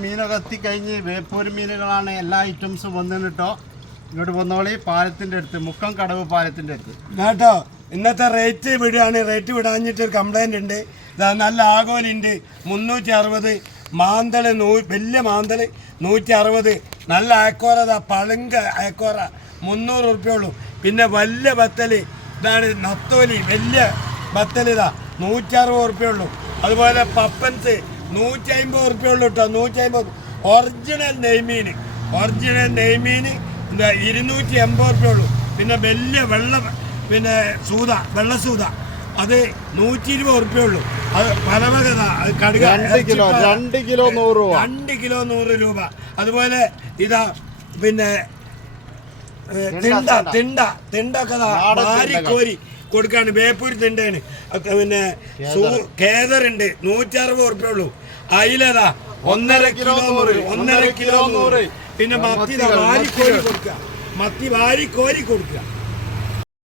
മീനൊക്കെ എത്തിക്കഴിഞ്ഞ് വേപ്പൂര് മീനുകളാണ് എല്ലാ ഐറ്റംസും വന്നിന് ഇങ്ങോട്ട് വന്നോളി പാലത്തിന്റെ അടുത്ത് മുക്കം കടവ് പാലത്തിന്റെ അടുത്ത്. കേട്ടോ ഇന്നത്തെ റേറ്റ് വിടുകയാണ് റേറ്റ് വിടാഞ്ഞിട്ട് ഒരു കംപ്ലൈന്റ് ഉണ്ട്. ഇതാ നല്ല ആഗോലുണ്ട് മുന്നൂറ്റി അറുപത് മാന്തൾ നൂ വലിയ മാന്തൾ നൂറ്റി അറുപത് നല്ല അയക്കോറ ഇതാ പളുങ്ക അയക്കോറ മുന്നൂറ് ഉറുപ്പ്യ ഉള്ളൂ പിന്നെ വലിയ ബത്തൽ ഇതാണ് നത്തോലി വലിയ ബത്തൽ ഇതാ നൂറ്റി അറുപത് ഉറുപ്പ്യ ഉള്ളൂ അതുപോലെ പപ്പൻസ് നൂറ്റി അമ്പത് റുപ്യ ഉള്ളു കേട്ടോ നൂറ്റി അമ്പത് ഒറിജിനൽ നെയ്മീൻ ഒറിജിനൽ നെയ്മീൻ എന്താ ഇരുന്നൂറ്റി എൺപത് റുപ്യ ഉള്ളു പിന്നെ വലിയ വെള്ള പിന്നെ സൂത വെള്ള സൂത അത് നൂറ്റി ഇരുപത് റുപ്യ ഉള്ളു അത് പലവകത കടുക. രണ്ട് കിലോ ഇറച്ചിപ്പാറ. രണ്ട് കിലോ നൂറ് രൂപ. രണ്ട് കിലോ നൂറ് രൂപ. അതുപോലെ ഇതാ പിന്നെ തിണ്ട തിണ്ട തിണ്ടൊക്കെ ദാ കൊടുക്കാണ്. ബേപ്പൂരി തിണ്ടാണ് പിന്നെ കേദറുണ്ട്. നൂറ്റി അറുപത് ഉറുപ്പ്യ ഉള്ളൂ. അയിലതാ. ഒന്നര കിലോ നൂറ്. ഒന്നര കിലോ നൂറ്. പിന്നെ മത്തി വാരിക്കോരി വാരി കോരി കൊടുക്കുക. മത്തി വാരി കോരി കൊടുക്കുക.